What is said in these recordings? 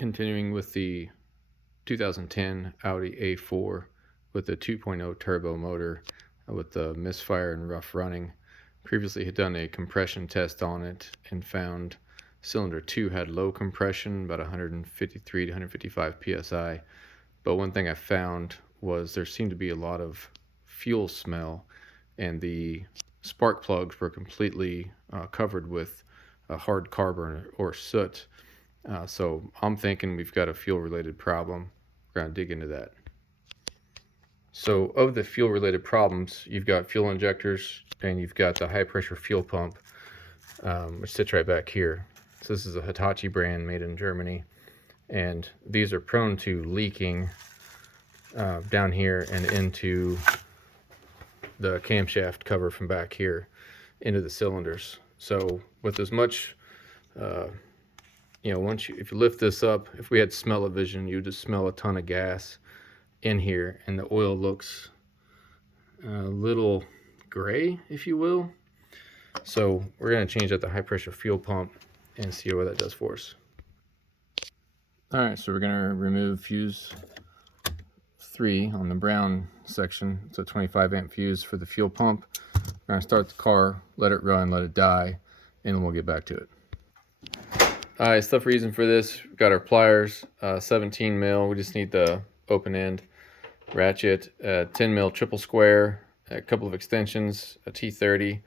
Continuing with the 2010 Audi A4 with the 2.0 turbo motor with the misfire and rough running. Previously had done a compression test on it and found cylinder 2 had low compression, about 153 to 155 psi. But one thing I found was there seemed to be a lot of fuel smell, and the spark plugs were completely covered with hard carbon or soot. So I'm thinking we've got a fuel related problem. We're going to dig into that. So of the fuel related problems, you've got fuel injectors and you've got the high pressure fuel pump, which sits right back here. So this is a Hitachi brand made in Germany, and these are prone to leaking down here and into the camshaft cover from back here into the cylinders. So with as much if you lift this up, if we had smell-o-vision, you just smell a ton of gas in here, and the oil looks a little gray, if you will. So we're going to change out the high pressure fuel pump and see what that does for us. All right, so we're going to remove fuse 3 on the brown section. It's a 25 amp fuse for the fuel pump. We're going to start the car, let it run, let it die, and then we'll get back to it. All right, stuff we're using for this, we've got our pliers, 17 mil. We just need the open end ratchet, 10 mil triple square, a couple of extensions, a T30,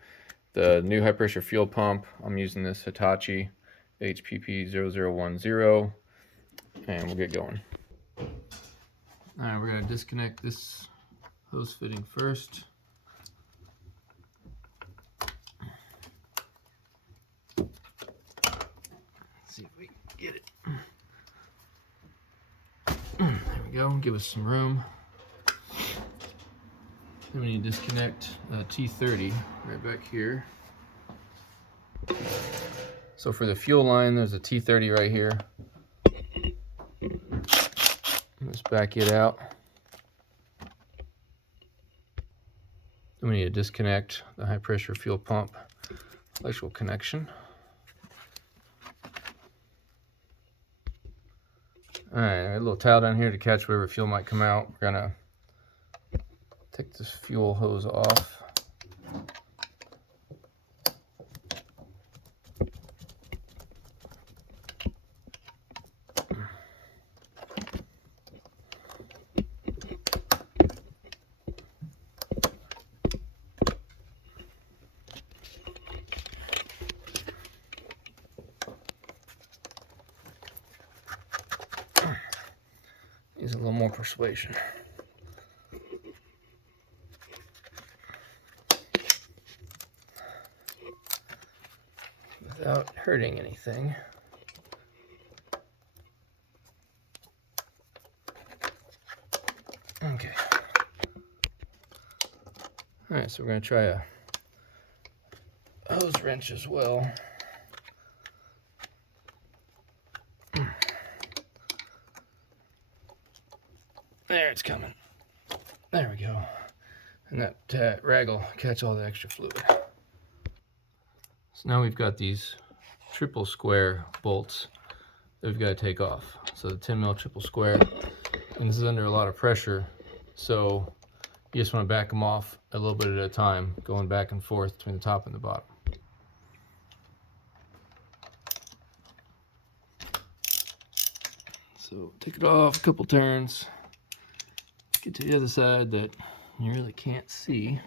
the new high pressure fuel pump. I'm using this Hitachi HPFP 0010, and we'll get going. All right, we're going to disconnect this hose fitting first. See if we can get it. There we go, give us some room. Then we need to disconnect T30 right back here. So for the fuel line, there's a T30 right here. Let's back it out. Then we need to disconnect the high pressure fuel pump electrical connection. Alright, a little towel down here to catch whatever fuel might come out. We're gonna take this fuel hose off. Needs a little more persuasion. Without hurting anything. Okay. Alright, so we're going to try a hose wrench as well. There, it's coming. There we go. And that rag will catch all the extra fluid. So now we've got these triple square bolts that we've got to take off. So the 10 mil triple square, and this is under a lot of pressure, so you just want to back them off a little bit at a time, going back and forth between the top and the bottom. So take it off a couple turns, get to the other side that you really can't see.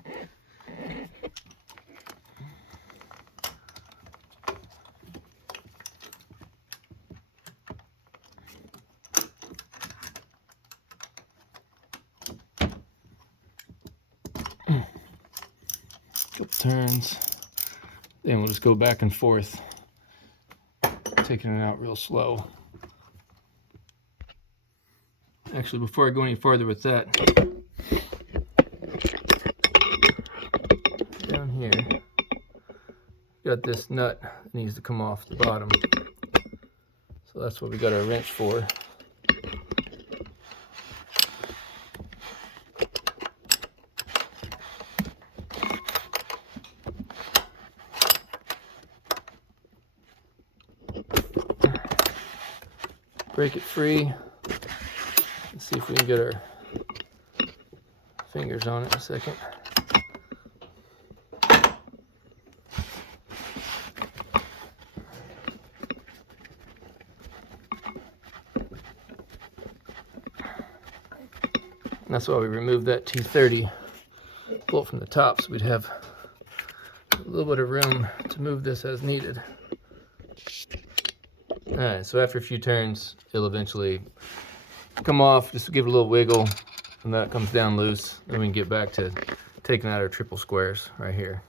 Couple turns, then we'll just go back and forth, taking it out real slow. Actually, before I go any farther with that, down here, got this nut that needs to come off the bottom. So that's what we got our wrench for. break it free. Let's see if we can get our fingers on it in a second. And that's why we removed that T30 bolt from the top, so we'd have a little bit of room to move this as needed. Alright, so after a few turns, it'll eventually come off. Just give it a little wiggle, and that comes down loose. Then we can get back to taking out our triple squares right here.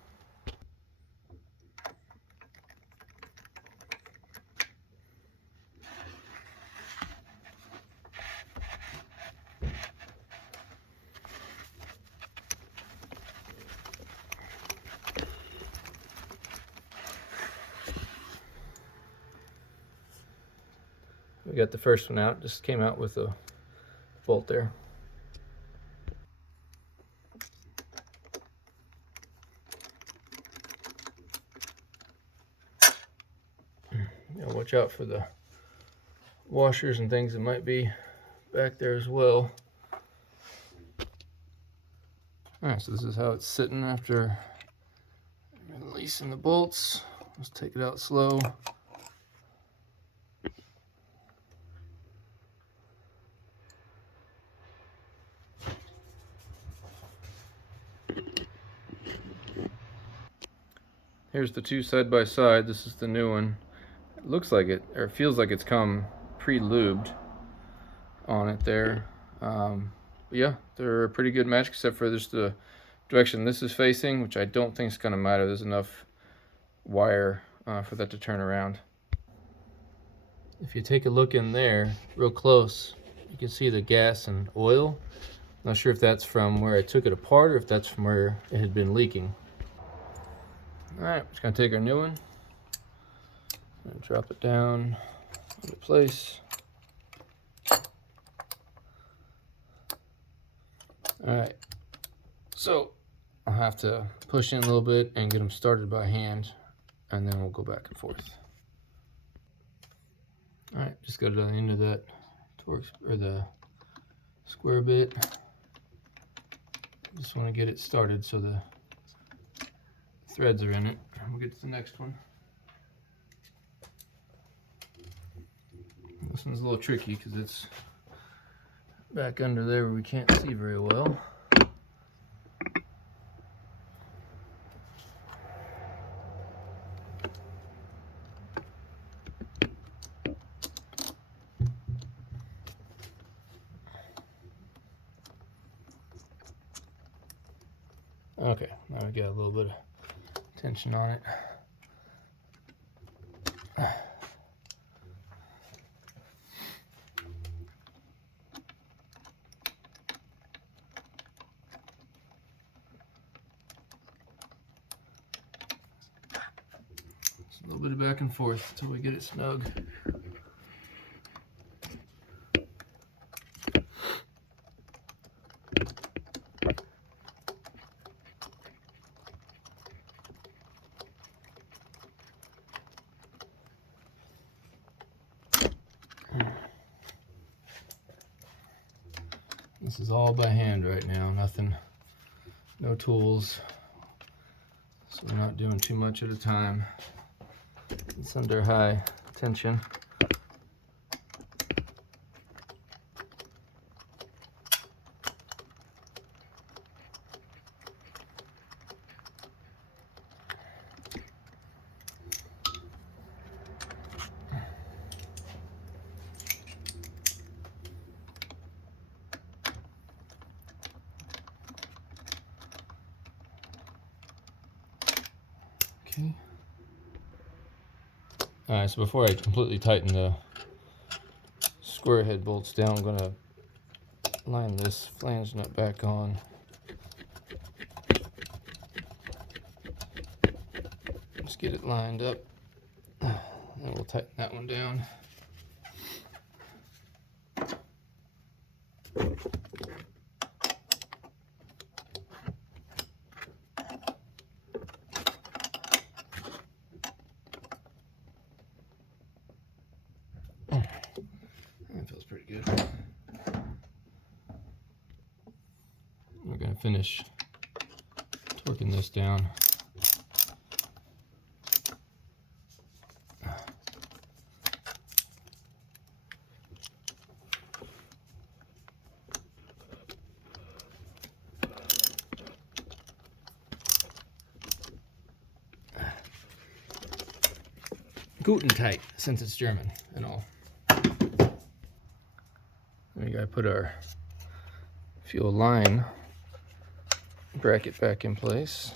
We got the first one out, just came out with a bolt there. Now watch out for the washers and things that might be back there as well. Alright, so this is how it's sitting after releasing the bolts. Let's take it out slow. Here's the two side by side. This is the new one. It looks like it, or it feels like it's come pre-lubed on it there. But yeah, they're a pretty good match, except for just the direction this is facing, which I don't think is going to matter. There's enough wire for that to turn around. If you take a look in there real close, you can see the gas and oil. Not sure if that's from where I took it apart or if that's from where it had been leaking. Alright, just going to take our new one and drop it down into place. Alright, so I'll have to push in a little bit and get them started by hand, and then we'll go back and forth. Alright, just go to the end of that Torx, or the square bit. Just want to get it started so the threads are in it. We'll get to the next one. This one's a little tricky because it's back under there where we can't see very well. Okay, now we got a little bit of tension on it. Just a little bit of back and forth until we get it snug. This is all by hand right now, nothing, no tools, so we're not doing too much at a time. It's under high tension. Okay. Alright, so before I completely tighten the square head bolts down, I'm going to line this flange nut back on. Just get it lined up, and we'll tighten that one down. to finish torquing this down. Guten tight, since it's German and all. We gotta put our fuel line bracket back in place.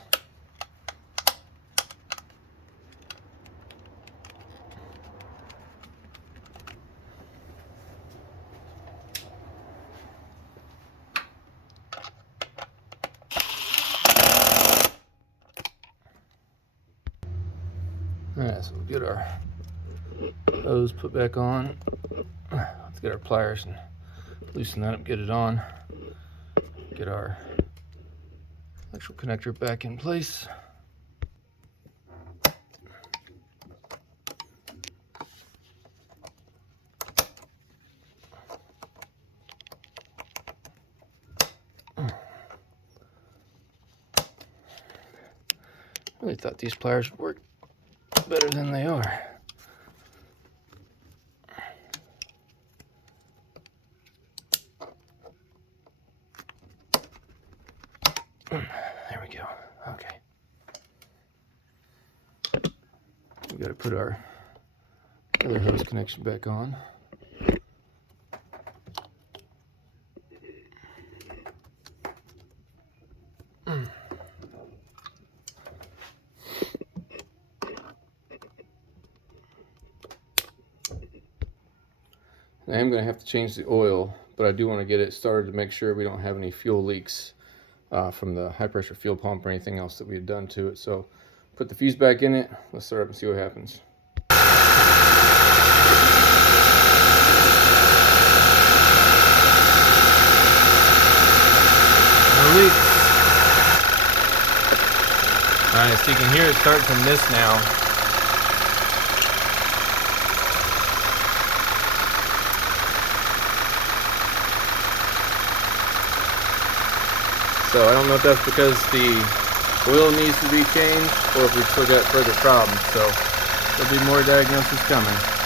Alright, so we'll get our hose put back on. Let's get our pliers and loosen that up, get it on. Get our electrical connector back in place. Really thought these pliers would work better than they are. There we go. Okay. We got to put our other hose connection back on. I am going to have to change the oil, but I do want to get it started to make sure we don't have any fuel leaks from the high pressure fuel pump or anything else that we had done to it. So put the fuse back in it. Let's start up and see what happens. No leaks. Alright, so you can hear it start to mist now. So I don't know if that's because the oil needs to be changed or if we've still got further problems. So there'll be more diagnosis coming.